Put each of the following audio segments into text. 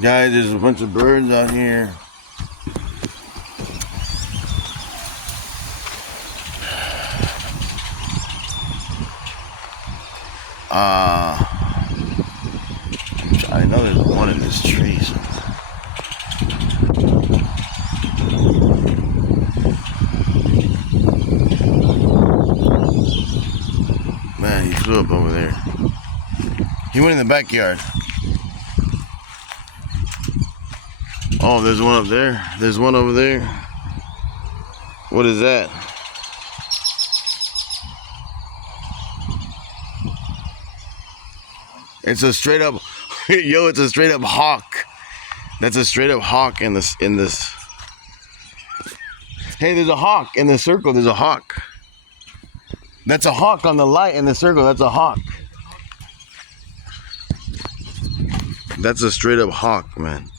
Guys, there's a bunch of birds out here. I know there's one in this tree somewhere. Man, he flew up over there. He went in the backyard. Oh, there's one up there. There's one over there. What is that? It's a straight up, yo, it's a straight up hawk. That's a straight up hawk in this. Hey, there's a hawk in the circle. There's a hawk. That's a hawk on the light in the circle. That's a hawk. That's a straight up hawk, man.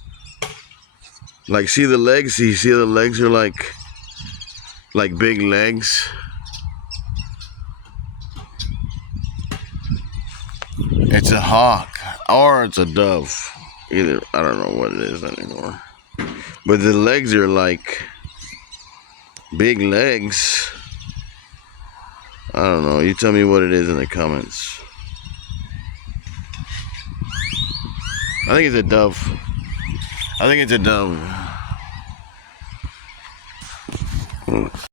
Like, see the legs? You see the legs are like big legs. It's a hawk or it's a dove. Either, I don't know what it is anymore. But the legs are like big legs. I don't know. You tell me what it is in the comments. I think it's a dove. I think it's a dove.